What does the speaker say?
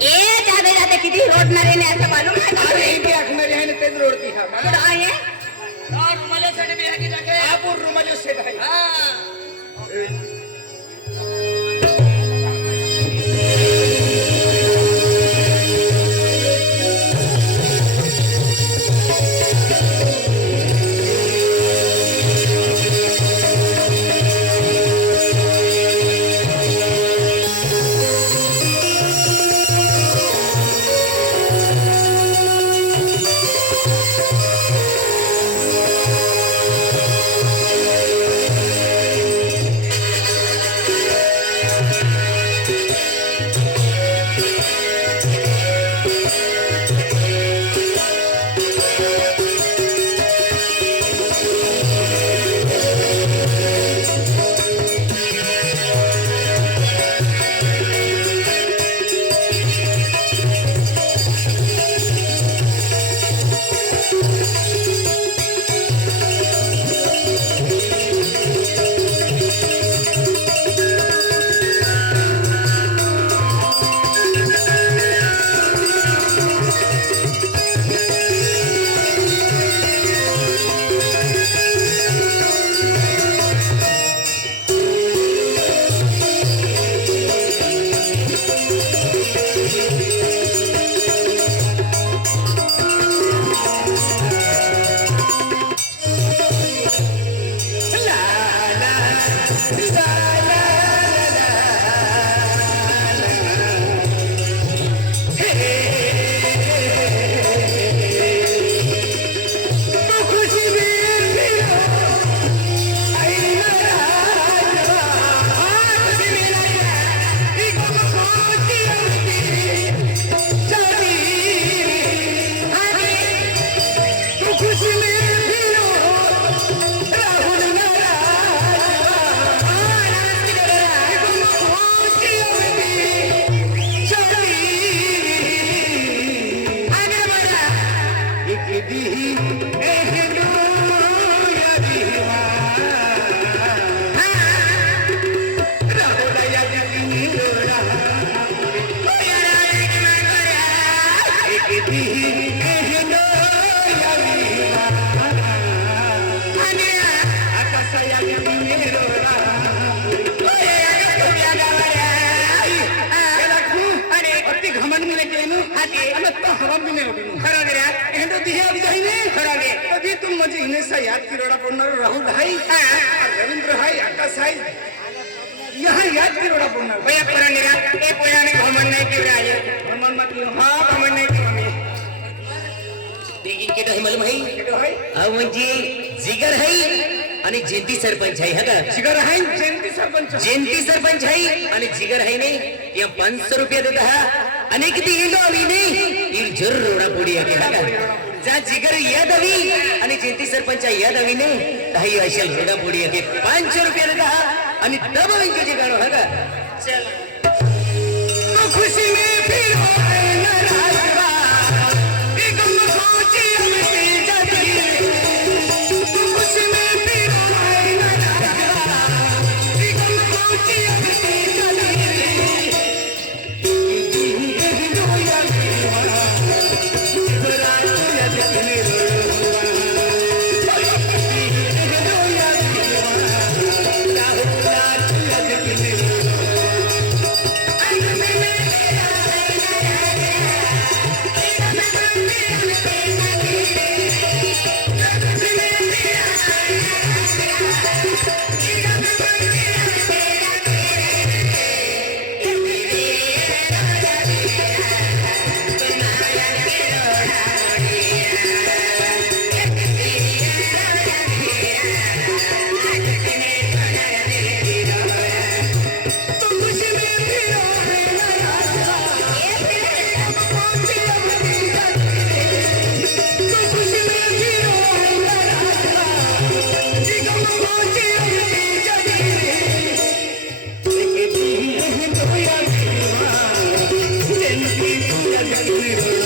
ए जाते जाते किती रोडणारे ने असं मालूम है का अरे इथे आखणारी आहे ना तेच रोडती हा कुठं आहे रुमाल्यासाठी बी हाती टाके आपण रुमाली सेट आहे याद की रोड़ा पड़ना राहुल भाई रविंद्र भाई आकाश भाई यहाँ याद की रोड़ा पड़ना भैया पूरा निरा ए पूरा ने घमंड नहीं की राजे घमंड मत लो हां घमंड नहीं की मम्मी देखी के तो हिमल भाई केटो भाई अहो म्हणजे जिगर है आणि जयंती सरपंच है हा का जिगर है जयंती सरपंच है आणि जिगर है नहीं या 500 रुपया देता है आणि किती हिंडो आवी नाही ही जरूर रोडा पोडी आहे हा का जा जिगर याद आवी आणि जयंती सरपंच याद आवी नाही काही असेल रोडा पोडी आहे 500 रुपया देता आणि दब विंचे गाणं हा का चल तो खुशी में फिर आए ना राजवा एक गम सोची अमती जगी तो खुशी में फिर आए ना राजवा एक गम सोची अमती जगी दो या दीवाना इबरा तो या दिखने रोवा दो या दीवाना राहुला तो या दिखने Thank you.